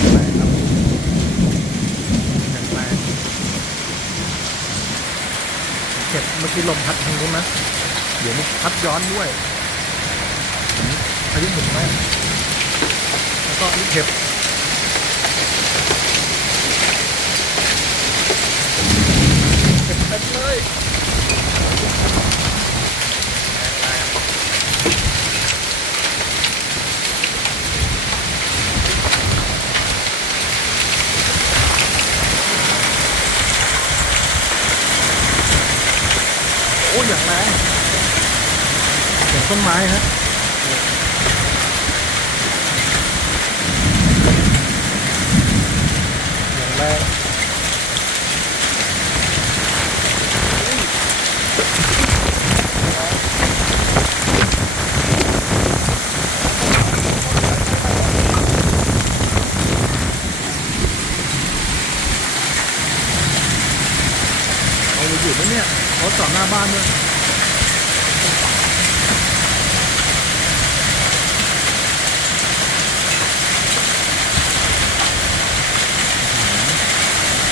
อย่างแรงครับอย่างแรงเก็บเมื่อกี้ลมพัดทางนู้นนะเดี๋ยวนี้พัดย้อนด้วยพายุหมุนไหมแล้วก็ลูกเห็บเก็บเต็มเลยโอ้อย่างแรงเห็นต้นไม้ฮะอย่างแรงเอาอยู่ไหมเนี่ยรถจอดหน้าบ้านด้วย